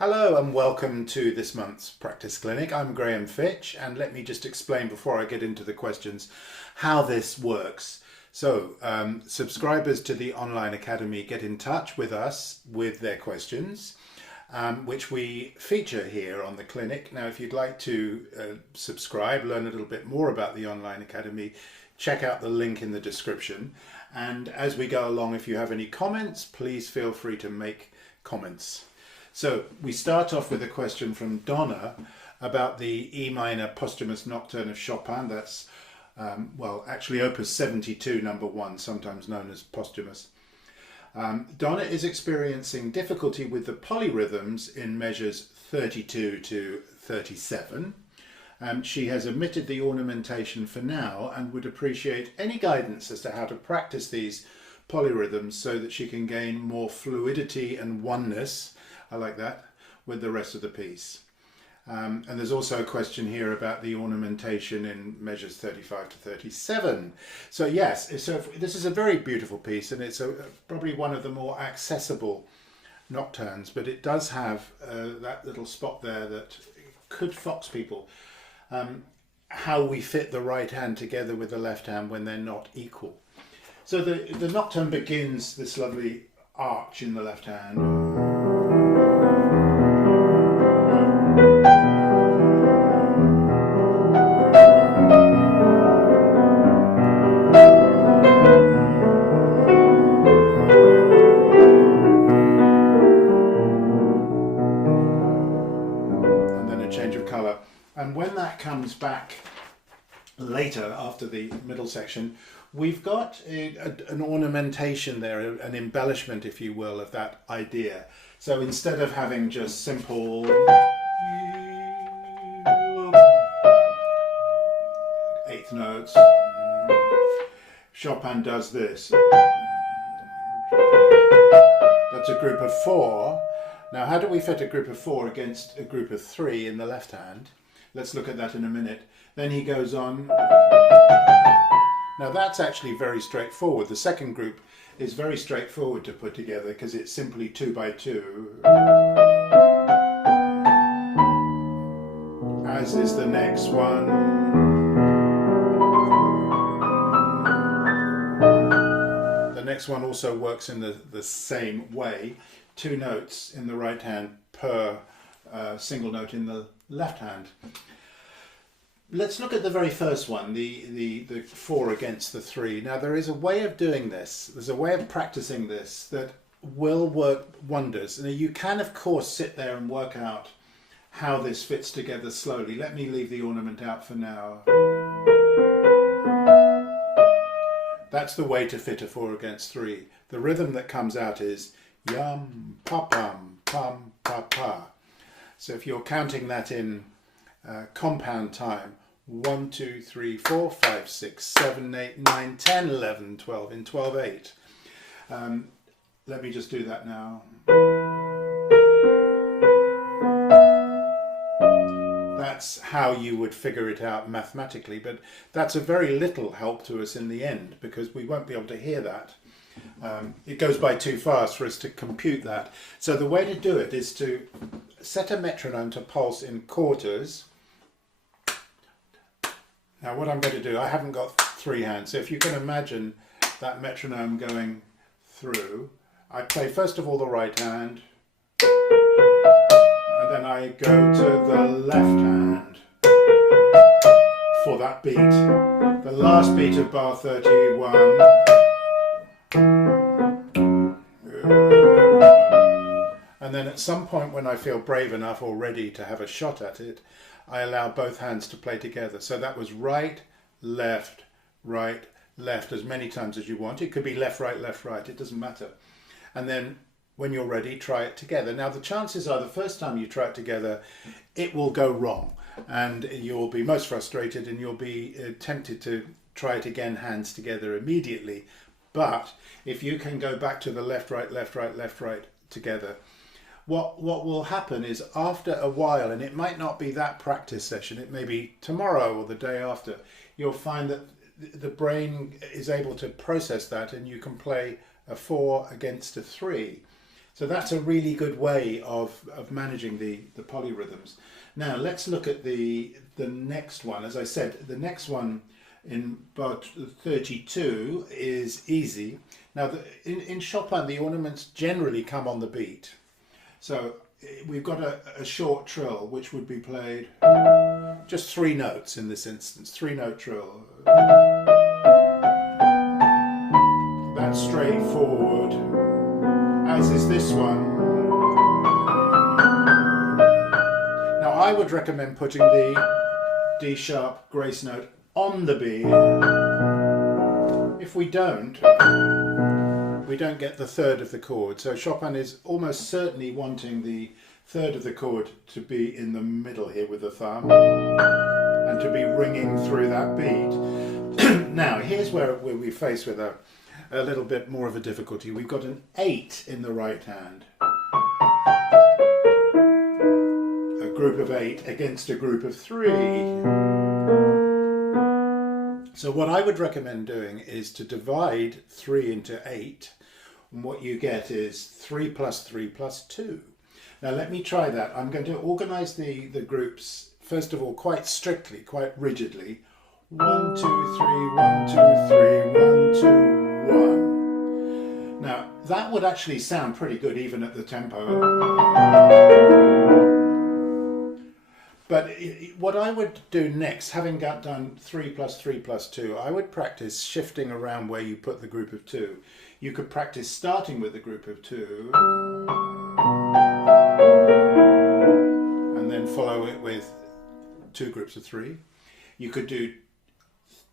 Hello and welcome to this month's practice clinic. I'm Graham Fitch, and let me just explain before I get into the questions how this works. So subscribers to the online academy get in touch with us with their questions, which we feature here on the clinic. Now if you'd like to subscribe, learn a little bit more about the online academy, check out the link in the description. And as we go along, if you have any comments, please feel free to make comments. So we start off with a question from Donna about the E minor posthumous nocturne of Chopin. That's, actually opus 72, number 1, sometimes known as posthumous. Donna is experiencing difficulty with the polyrhythms in measures 32 to 37. She has omitted the ornamentation for now and would appreciate any guidance as to how to practice these polyrhythms so that she can gain more fluidity and oneness, I like that, with the rest of the piece. And there's also a question here about the ornamentation in measures 35 to 37. So yes, so this is a very beautiful piece, and it's probably one of the more accessible nocturnes, but it does have that little spot there that could fox people. How we fit the right hand together with the left hand when they're not equal. So the nocturne begins this lovely arch in the left hand. And when that comes back later, after the middle section, we've got an ornamentation there, an embellishment, if you will, of that idea. So instead of having just simple eighth notes, Chopin does this. That's a group of 4. Now, how do we fit a group of 4 against a group of 3 in the left hand? Let's look at that in a minute. Then he goes on. Now that's actually very straightforward. The second group is very straightforward to put together because it's simply 2 by 2. As is the next one. The next one also works in the same way. 2 notes in the right hand per single note in the left hand. Let's look at the very first one, the 4 against the 3. Now there is a way of doing this, there's a way of practicing this that will work wonders. Now you can of course sit there and work out how this fits together slowly. Let me leave the ornament out for now. That's the way to fit a 4 against 3. The rhythm that comes out is yum pa pum pum pa pa. So if you're counting that in compound time, 1, 2, 3, 4, 5, 6, 7, 8, 9, 10, 11, 12, in 12/8. Let me just do that now. That's how you would figure it out mathematically, but that's a very little help to us in the end because we won't be able to hear that. It goes by too fast for us to compute that. So the way to do it is to set a metronome to pulse in quarters. Now what I'm going to do, I haven't got 3 hands, so if you can imagine that metronome going through, I play first of all the right hand, and then I go to the left hand for that beat. The last beat of bar 31. And then at some point when I feel brave enough or ready to have a shot at it, I allow both hands to play together. So that was right, left, as many times as you want. It could be left, right, it doesn't matter. And then when you're ready, try it together. Now the chances are the first time you try it together, it will go wrong and you'll be most frustrated and you'll be tempted to try it again, hands together immediately. But if you can go back to the left, right together, what will happen is after a while, and it might not be that practice session, it may be tomorrow or the day after, you'll find that the brain is able to process that and you can play a 4 against a 3. So that's a really good way of managing the polyrhythms. Now let's look at the next one. As I said, the next one in bar 32 is easy. Now in Chopin the ornaments generally come on the beat. So we've got a short trill which would be played just 3 notes in this instance, 3-note trill. That's straightforward, as is this one. Now I would recommend putting the D sharp grace note on the B. If we don't get the third of the chord. So Chopin is almost certainly wanting the third of the chord to be in the middle here with the thumb and to be ringing through that beat. Now here's where we're faced with a little bit more of a difficulty. We've got an 8 in the right hand. A group of 8 against a group of 3. So what I would recommend doing is to divide 3 into 8, and what you get is 3 plus 3 plus 2. Now let me try that. I'm going to organise the groups, first of all, quite strictly, quite rigidly. 1, 2, 3, 1, 2, 3, 1, 2, 1. Now that would actually sound pretty good even at the tempo. But what I would do next, having done 3 plus 3 plus 2, I would practice shifting around where you put the group of 2. You could practice starting with the group of 2 and then follow it with 2 groups of 3. You could do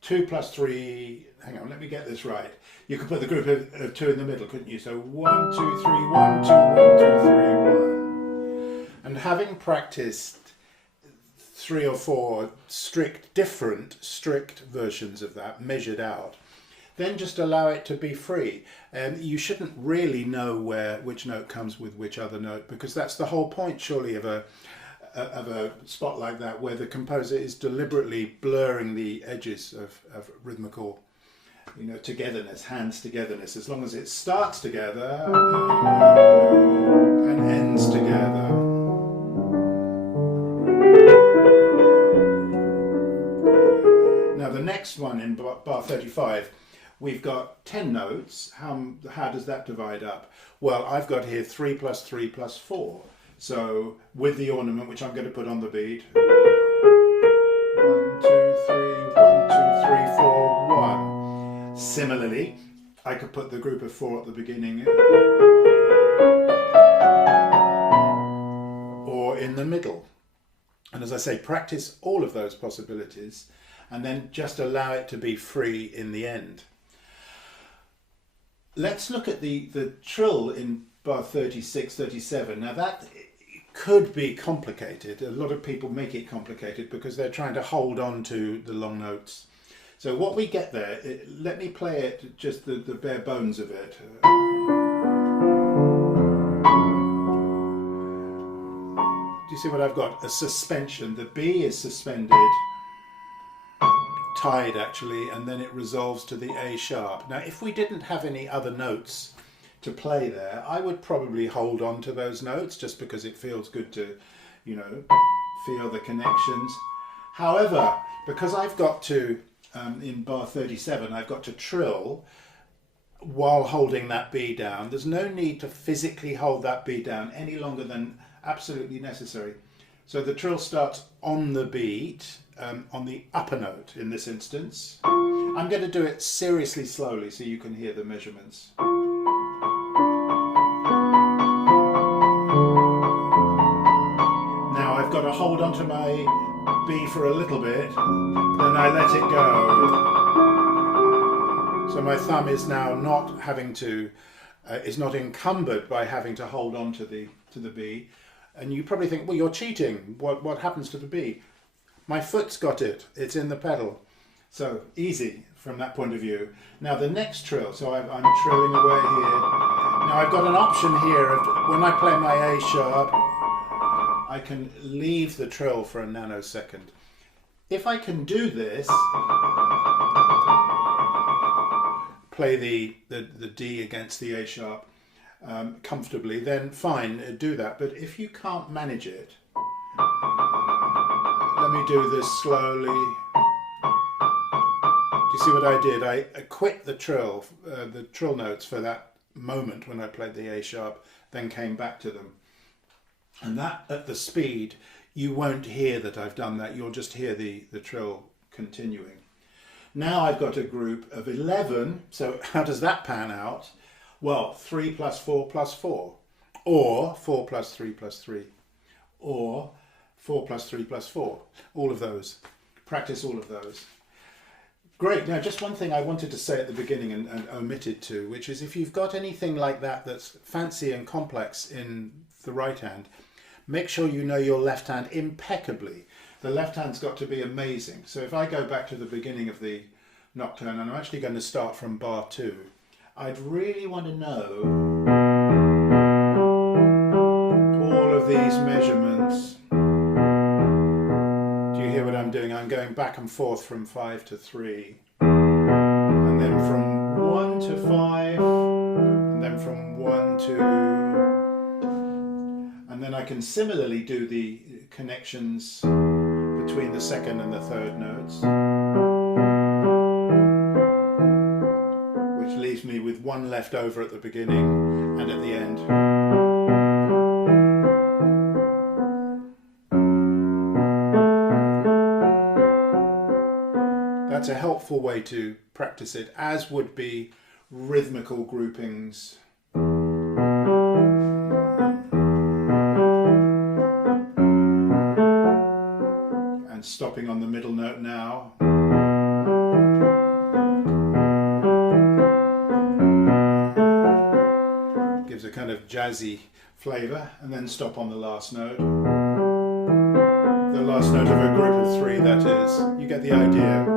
2 plus 3, hang on, let me get this right. You could put the group of 2 in the middle, couldn't you? So 1, 2, 3, 1, 2, 1, 2, 3, 1. And having practiced 3 or 4 strict versions of that, measured out, then just allow it to be free. And you shouldn't really know which note comes with which other note, because that's the whole point, surely, of a spot like that, where the composer is deliberately blurring the edges of rhythmical, togetherness, hands togetherness. As long as it starts together and ends together. Now the next one in bar 35, we've got 10 notes. How does that divide up? Well, I've got here 3 plus 3 plus 4. So with the ornament, which I'm going to put on the beat. 1, 2, 3, 1, 2, 3, 4, 1. Similarly, I could put the group of 4 at the beginning. Or in the middle. And as I say, practice all of those possibilities and then just allow it to be free in the end. Let's look at the trill in bar 36, 37. Now that could be complicated. A lot of people make it complicated because they're trying to hold on to the long notes. So what we get there, let me play it, just the bare bones of it. Do you see what I've got? A suspension. The B is suspended, tied actually, and then it resolves to the A sharp. Now if we didn't have any other notes to play there, I would probably hold on to those notes just because it feels good to, feel the connections. However, because I've got to, in bar 37, I've got to trill while holding that B down. There's no need to physically hold that B down any longer than absolutely necessary. So the trill starts on the beat, on the upper note in this instance. I'm going to do it seriously slowly so you can hear the measurements. Now I've got to hold onto my B for a little bit, then I let it go. So my thumb is now not having to, is not encumbered by having to hold on to the B. And you probably think, well, you're cheating. What happens to the B? My foot's got it. It's in the pedal. So easy from that point of view. Now the next trill, so I'm trilling away here. Now I've got an option here of when I play my A sharp, I can leave the trill for a nanosecond. If I can do this, play the D against the A sharp, comfortably, then fine, do that. But if you can't manage it, let me do this slowly. Do you see what I did? I quit the trill notes for that moment when I played the A sharp, then came back to them. And that, at the speed, you won't hear that I've done that. You'll just hear the trill continuing. Now I've got a group of 11. So how does that pan out? Well, 3 plus 4 plus 4. Or 4 plus 3 plus 3. Or 4 plus 3 plus 4. All of those. Practice all of those. Great. Now, just one thing I wanted to say at the beginning and omitted to, which is if you've got anything like that that's fancy and complex in the right hand, make sure you know your left hand impeccably. The left hand's got to be amazing. So if I go back to the beginning of the Nocturne, and I'm actually going to start from bar 2, I'd really want to know all of these measurements. Do you hear what I'm doing? I'm going back and forth from 5 to 3, and then from 1 to 5, and then from 1 to... And then I can similarly do the connections between the second and the third notes, which leaves me with one left over at the beginning and at the end. That's a helpful way to practice it, as would be rhythmical groupings. And stopping on the middle note now. Gives a kind of jazzy flavour, and then stop on the last note. The last note of a group of 3, that is. You get the idea.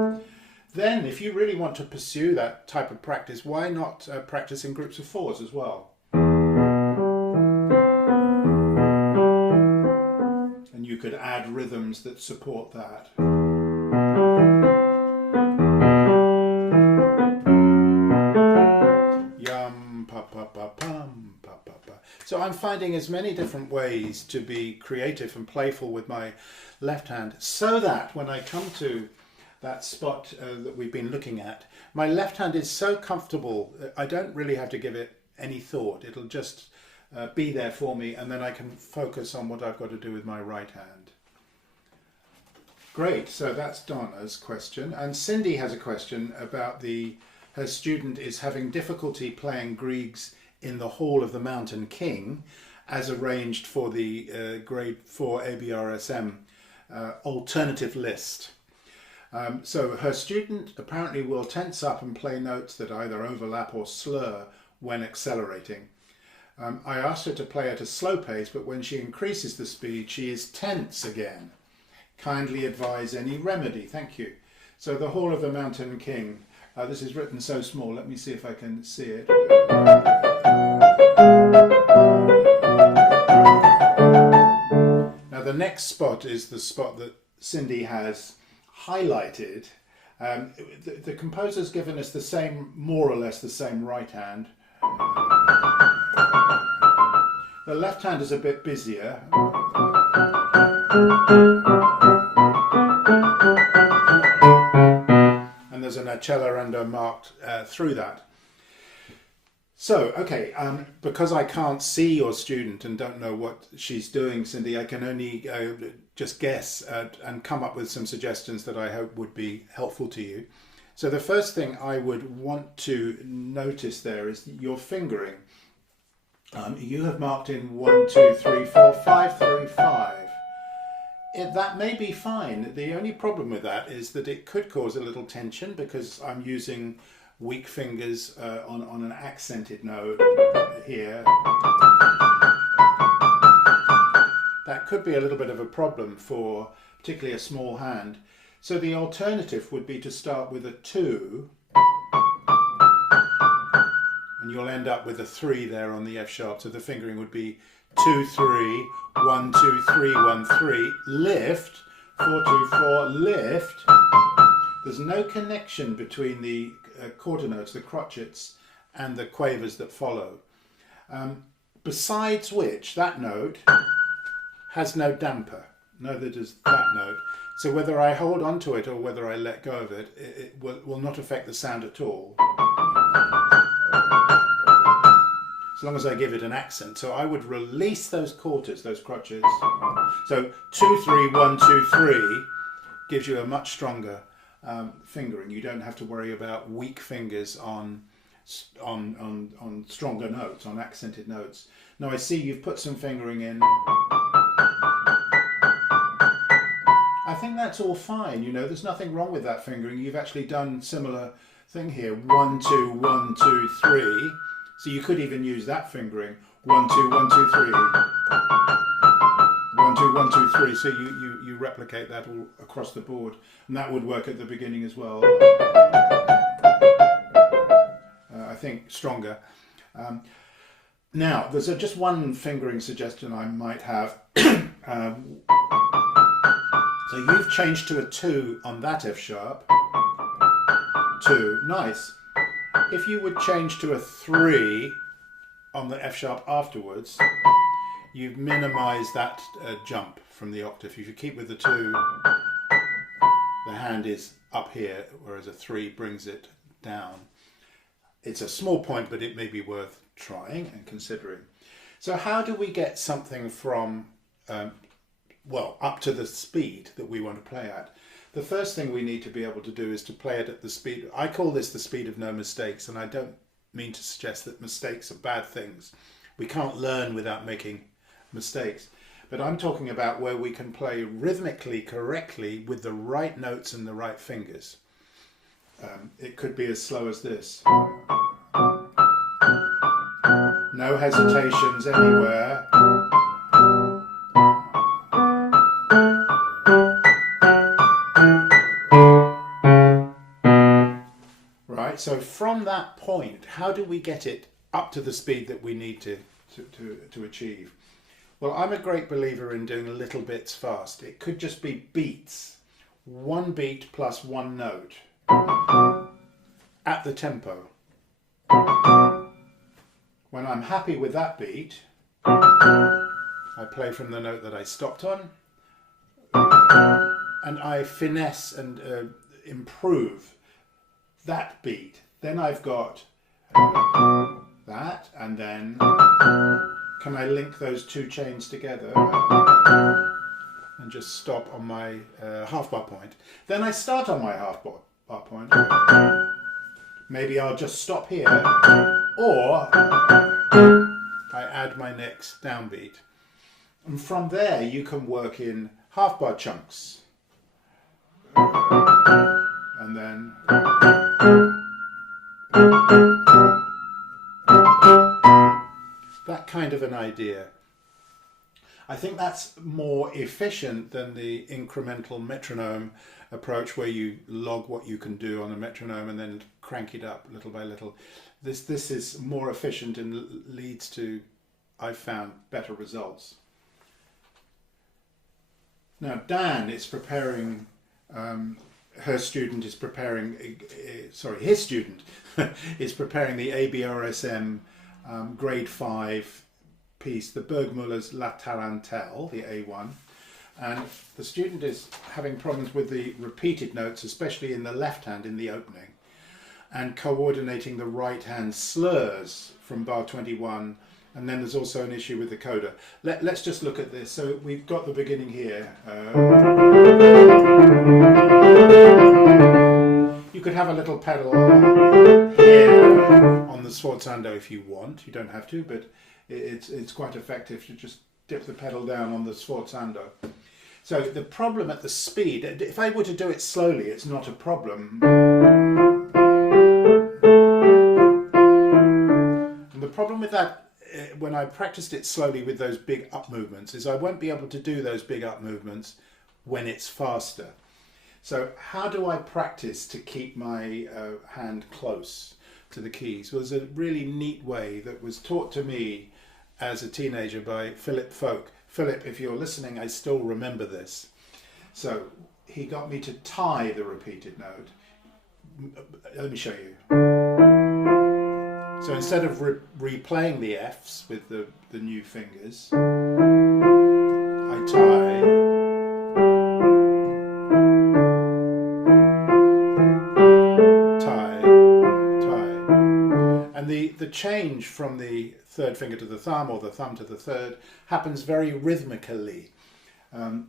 Then, if you really want to pursue that type of practice, why not practice in groups of 4s as well? And you could add rhythms that support that. Yum, pa pa pa pum, pa pa pa. So I'm finding as many different ways to be creative and playful with my left hand, so that when I come to that spot that we've been looking at, my left hand is so comfortable, I don't really have to give it any thought. It'll just be there for me, and then I can focus on what I've got to do with my right hand. Great, so that's Donna's question. And Cindy has a question about her student is having difficulty playing Grieg's In the Hall of the Mountain King, as arranged for the grade 4 ABRSM alternative list. So her student apparently will tense up and play notes that either overlap or slur when accelerating. I asked her to play at a slow pace, but when she increases the speed, she is tense again. Kindly advise any remedy. Thank you. So the Hall of the Mountain King. This is written so small. Let me see if I can see it. Now the next spot is the spot that Cindy has highlighted. The composer's given us the same, more or less the same right hand. The left hand is a bit busier. And there's an acceleratando marked through that. So, okay, because I can't see your student and don't know what she's doing, Cindy, I can only just guess and come up with some suggestions that I hope would be helpful to you. So the first thing I would want to notice there is your fingering. You have marked in 1, 2, 3, 4, 5, 3, 5. That may be fine. The only problem with that is that it could cause a little tension because I'm using weak fingers on an accented note here. That could be a little bit of a problem for particularly a small hand. So the alternative would be to start with a 2, and you'll end up with a 3 there on the F sharp. So the fingering would be 2, 3, 1, 2, 3, 1, 3, lift, 4, 2, 4, lift. There's no connection between the coda notes, the crotchets, and the quavers that follow. Besides which, that note has no damper, neither does that note. So whether I hold onto it or whether I let go of it, it will not affect the sound at all, as long as I give it an accent. So I would release those quarters, those crotches. So 2, 3, 1, 2, 3 gives you a much stronger fingering. You don't have to worry about weak fingers on stronger notes, on accented notes. Now I see you've put some fingering in. I think that's all fine, you know, there's nothing wrong with that fingering. You've actually done similar thing here. 1, 2, 1, 2, 3. So you could even use that fingering. 1, 2, 1, 2, 3. 1, 2, 1, 2, 3. So you replicate that all across the board, and that would work at the beginning as well. I think stronger. Now, there's just one fingering suggestion I might have. So you've changed to a 2 on that F sharp. 2, nice. If you would change to a 3 on the F sharp afterwards, you've minimized that jump from the octave. If you keep with the 2, the hand is up here, whereas a 3 brings it down. It's a small point, but it may be worth trying and considering. So how do we get something from well, up to the speed that we want to play at? The first thing we need to be able to do is to play it at the speed. I call this the speed of no mistakes, and I don't mean to suggest that mistakes are bad things. We can't learn without making mistakes. But I'm talking about where we can play rhythmically correctly with the right notes and the right fingers. It could be as slow as this. No hesitations anywhere. Right, so from that point, how do we get it up to the speed that we need to achieve? Well, I'm a great believer in doing little bits fast. It could just be beats. 1 beat plus 1 note at the tempo. When I'm happy with that beat, I play from the note that I stopped on, and I finesse and improve that beat. Then I've got that, and then can I link those 2 chains together and just stop on my half bar point. Then I start on my half bar point. Maybe I'll just stop here, or I add my next downbeat. And from there you can work in half bar chunks. And then that kind of an idea. I think that's more efficient than the incremental metronome approach, where you log what you can do on a metronome and then crank it up little by little. This is more efficient and leads to, I've found, better results. Now Dan is preparing, his student is preparing the ABRSM grade 5 piece, the Burgmüller Tarantella, the A1, and the student is having problems with the repeated notes, especially in the left hand in the opening, and coordinating the right hand slurs from bar 21, and then there's also an issue with the coda. Let's just look at this. So we've got the beginning here. You could have a little pedal here on the sforzando if you want. You don't have to, but it's quite effective to just dip the pedal down on the sforzando. So the problem at the speed, if I were to do it slowly, it's not a problem. And the problem with that, when I practiced it slowly with those big up movements, is I won't be able to do those big up movements when it's faster. So how do I practice to keep my hand close to the keys? Well, there's a really neat way that was taught to me as a teenager by Philip Folk. Philip, if you're listening, I still remember this. So he got me to tie the repeated note. Let me show you. So instead of replaying the Fs with the new fingers, I tie, tie, tie. And the change from the third finger to the thumb or the thumb to the third happens very rhythmically. And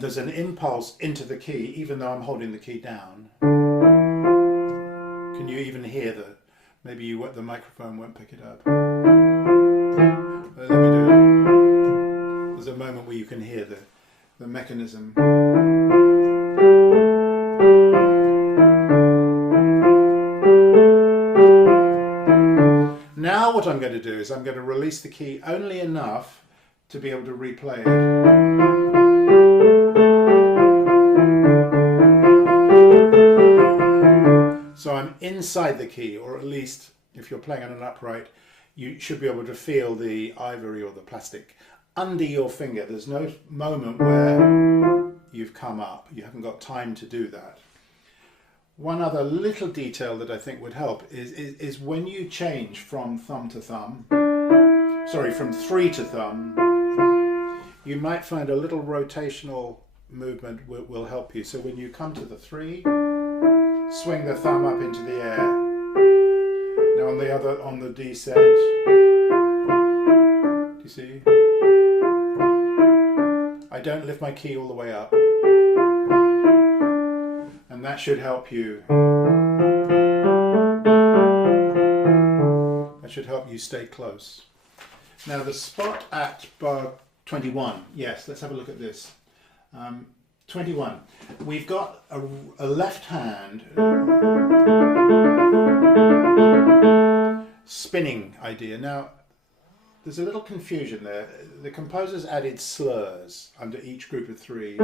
there's an impulse into the key, even though I'm holding the key down. Can you even hear the, maybe the microphone won't pick it up. Let me do it. There's a moment where you can hear the mechanism. Now what I'm going to do is I'm going to release the key only enough to be able to replay it. So I'm inside the key, or at least if you're playing on an upright, you should be able to feel the ivory or the plastic under your finger. There's no moment where you've come up. You haven't got time to do that. One other little detail that I think would help is when you change from thumb to thumb, sorry, from three to thumb, you might find a little rotational movement will help you. So when you come to the three, swing the thumb up into the air. Now on the descent, do you see? I don't lift my key all the way up. And that should help you. That should help you stay close. Now the spot at bar 21, yes, let's have a look at this. 21, we've got a left hand spinning idea. Now, there's a little confusion there. The composers added slurs under each group of three.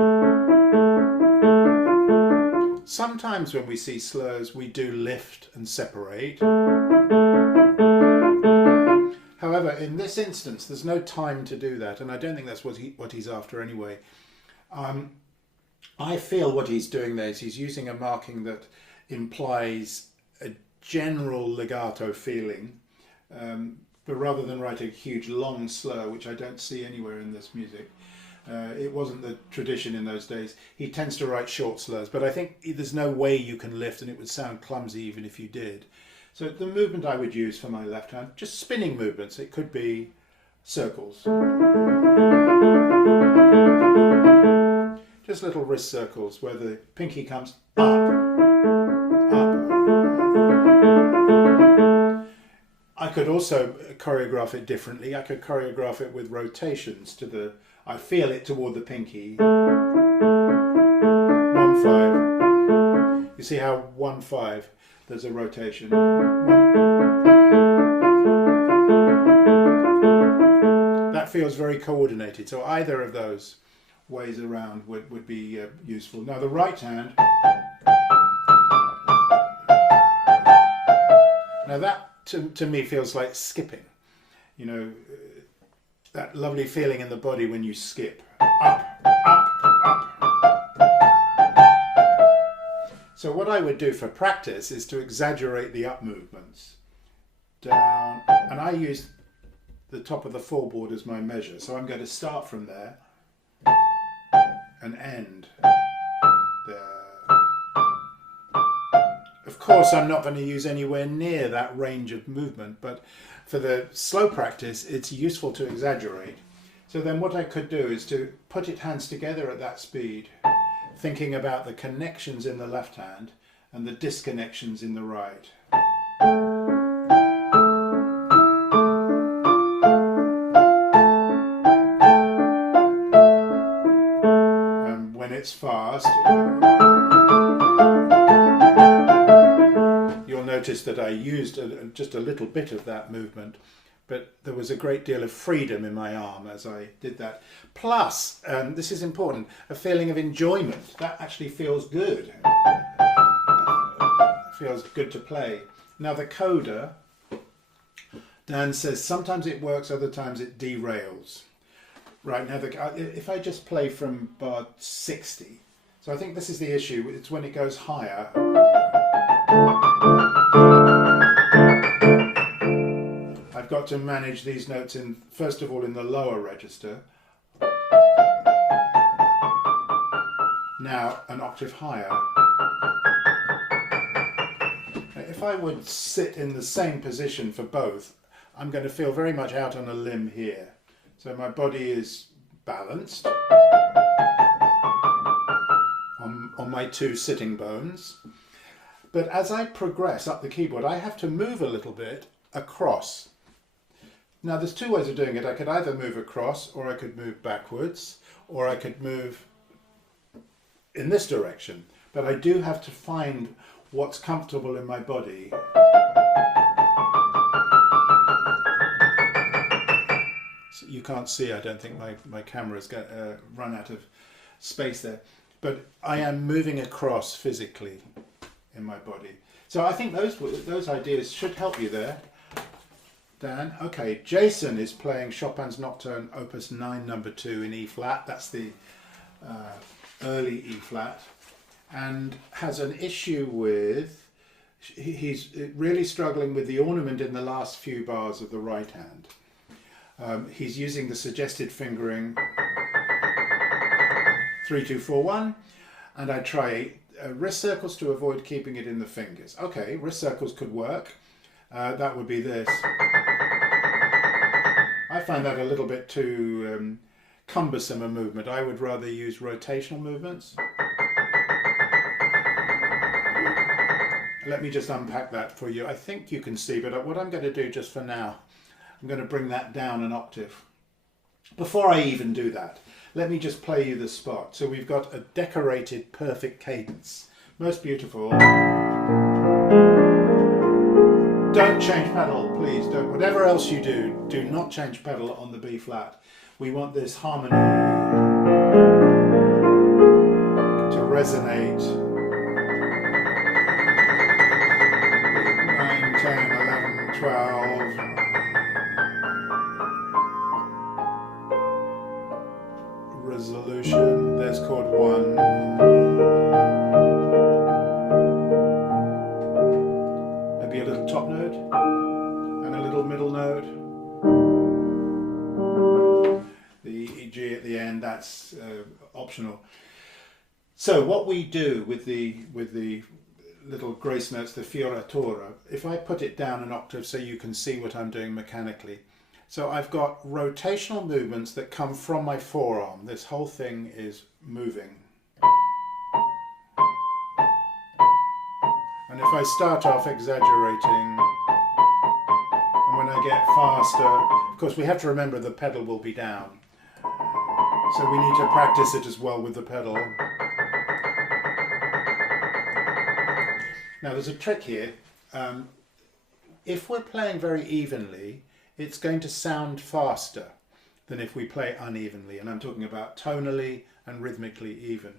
Sometimes when we see slurs, we do lift and separate. However, in this instance, there's no time to do that, and I don't think that's what he's after anyway. I feel what he's doing there is he's using a marking that implies a general legato feeling, but rather than write a huge long slur, which I don't see anywhere in this music, it wasn't the tradition in those days. He tends to write short slurs, but I think there's no way you can lift, and it would sound clumsy even if you did. So the movement I would use for my left hand, just spinning movements. It could be circles. Just little wrist circles where the pinky comes up, up. I could also choreograph it differently. I could choreograph it with rotations to the, I feel it toward the pinky. 1-5. You see how 1-5, there's a rotation. That feels very coordinated. So either of those ways around would be useful. Now the right hand, now that to me feels like skipping. You know, that lovely feeling in the body when you skip. Up, up, up. So what I would do for practice is to exaggerate the up movements. Down, and I use the top of the fourboard as my measure. So I'm going to start from there and end there. Of course, I'm not going to use anywhere near that range of movement, but for the slow practice, it's useful to exaggerate. So then what I could do is to put hands together at that speed, thinking about the connections in the left hand and the disconnections in the right. And when it's fast, you'll notice that I used just a little bit of that movement, but there was a great deal of freedom in my arm as I did that. Plus, this is important, a feeling of enjoyment. That actually feels good. It feels good to play. Now the coda, Dan says sometimes it works, other times it derails. Right, now if I just play from bar 60, so I think this is the issue, it's when it goes higher. I've got to manage these notes in, first of all, in the lower register. Now an octave higher. If I would sit in the same position for both, I'm going to feel very much out on a limb here. So my body is balanced on my two sitting bones. But as I progress up the keyboard, I have to move a little bit across. Now there's two ways of doing it. I could either move across, or I could move backwards, or I could move in this direction. But I do have to find what's comfortable in my body. So you can't see, I don't think my camera's run out of space there. But I am moving across physically in my body. So I think those ideas should help you there, Dan. Okay, Jason is playing Chopin's Nocturne Opus 9 number 2 in E flat. That's the early E flat, and has an issue with, he's really struggling with the ornament in the last few bars of the right hand. He's using the suggested fingering 3, 2, 4, 1, and I try wrist circles to avoid keeping it in the fingers. Okay, wrist circles could work. That would be this. I find that a little bit too cumbersome a movement. I would rather use rotational movements. Let me just unpack that for you. I think you can see, but what I'm going to do just for now, I'm going to bring that down an octave. Before I even do that, let me just play you the spot. So we've got a decorated perfect cadence. Most beautiful. Don't change pedal, please. Don't. Whatever else you do, do not change pedal on the B flat. We want this harmony to resonate. 9, 10, 11, 12. Resolution. There's chord 1. Maybe a little top note and a little middle note. The G at the end, that's optional. So what we do with the little grace notes, the fioratura, if I put it down an octave so you can see what I'm doing mechanically. So I've got rotational movements that come from my forearm. This whole thing is moving. And if I start off exaggerating, and when I get faster, of course we have to remember the pedal will be down. So we need to practice it as well with the pedal. Now there's a trick here. If we're playing very evenly, it's going to sound faster than if we play unevenly. And I'm talking about tonally and rhythmically even.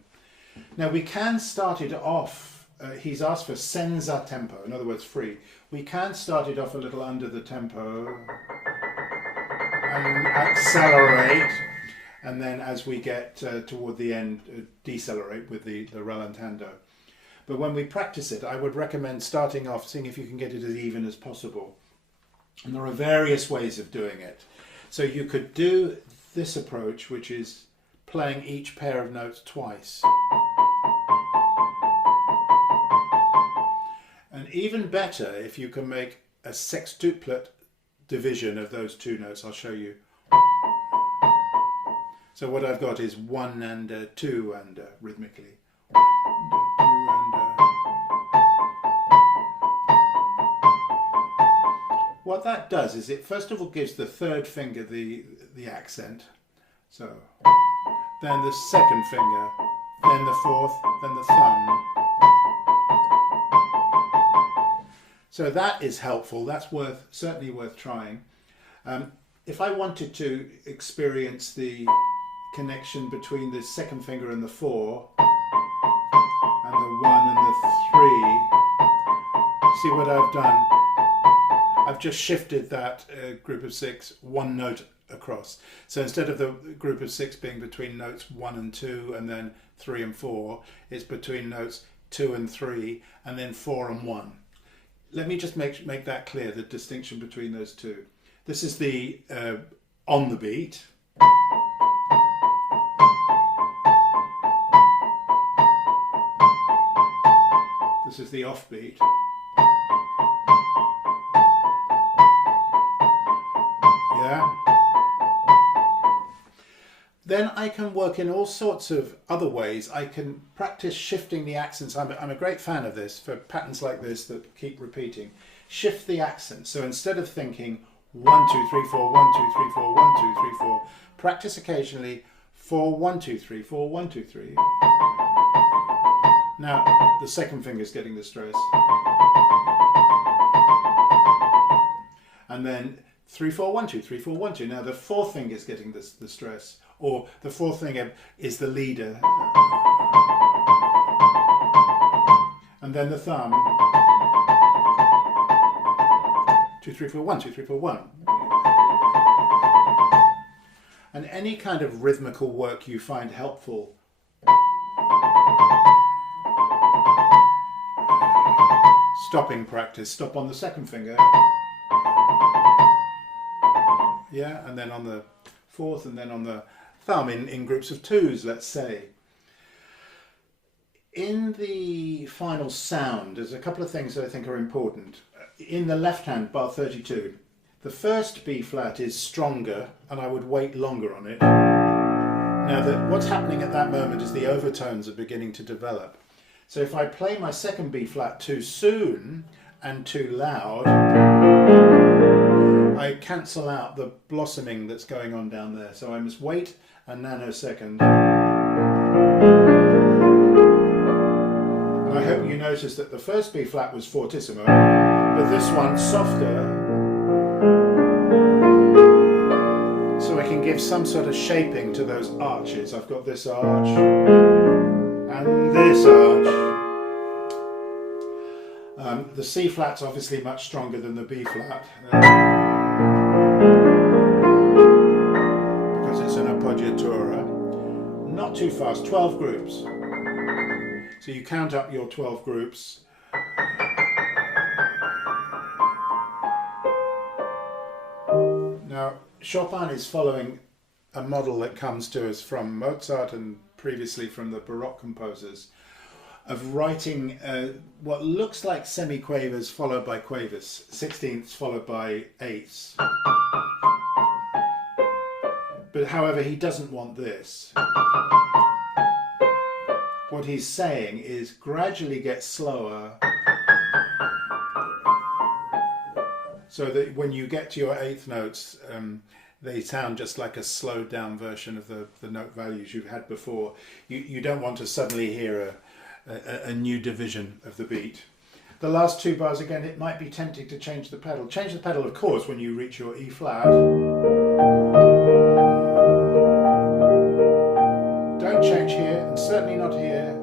Now we can start it off, he's asked for senza tempo, in other words free. We can start it off a little under the tempo and accelerate. And then as we get toward the end, decelerate with the rallentando. But when we practice it, I would recommend starting off, seeing if you can get it as even as possible. And there are various ways of doing it. So you could do this approach, which is playing each pair of notes twice. And even better if you can make a sextuplet division of those two notes. I'll show you. So what I've got is 1 and 2 and rhythmically. 1 and 2 and What that does is it first of all gives the third finger the accent. So then the second finger, then the fourth, then the thumb. So that is helpful. That's certainly worth trying. If I wanted to experience the connection between the second finger and the 4 and the 1 and the 3, see what I've done? I've just shifted that group of 6 one note across. So instead of the group of 6 being between notes 1 and 2 and then 3 and 4, it's between notes 2 and 3 and then 4 and 1. Let me just make that clear, the distinction between those two. This is the on the beat. This is the offbeat. Yeah. Then I can work in all sorts of other ways. I can practice shifting the accents. I'm a great fan of this for patterns like this that keep repeating. Shift the accents. So instead of thinking 1, 2, 3, 4, 1, 2, 3, 4, 1, 2, 3, 4, practice occasionally 4, 1, 2, 3, 4, 1, 2, 3. Now the second finger is getting the stress. And then 3, 4, 1, 2, 3, 4, 1, 2. Now the fourth finger is getting the stress, or the fourth finger is the leader. And then the thumb. 2, 3, 4, 1, 2, 3, 4, 1. And any kind of rhythmical work you find helpful. Stopping practice. Stop on the second finger. Yeah, and then on the fourth, and then on the thumb in groups of twos, let's say. In the final sound, there's a couple of things that I think are important. In the left hand, bar 32, the first B flat is stronger, and I would wait longer on it. Now, what's happening at that moment is the overtones are beginning to develop. So if I play my second B flat too soon and too loud, I cancel out the blossoming that's going on down there. So I must wait a nanosecond. And I hope you noticed that the first B flat was fortissimo, but this one's softer. So I can give some sort of shaping to those arches. I've got this arch and this arch. The C flat's obviously much stronger than the B flat. Because it's an appoggiatura. Not too fast, 12 groups. So you count up your 12 groups. Now, Chopin is following a model that comes to us from Mozart and previously from the Baroque composers of writing what looks like semiquavers followed by quavers, 16ths followed by eighths. But however, he doesn't want this. What he's saying is gradually get slower so that when you get to your eighth notes, they sound just like a slowed down version of the note values you've had before. You don't want to suddenly hear a new division of the beat. The last two bars, again, it might be tempting to change the pedal. Change the pedal, of course, when you reach your E flat. Don't change here, and certainly not here.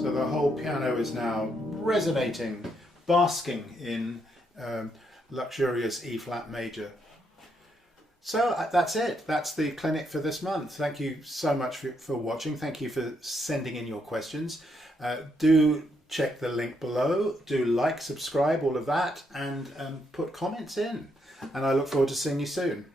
So the whole piano is now resonating, basking in luxurious E flat major. So that's it. That's the clinic for this month. Thank you so much for watching. Thank you for sending in your questions. Do check the link below. Do like, subscribe, all of that, and put comments in. And I look forward to seeing you soon.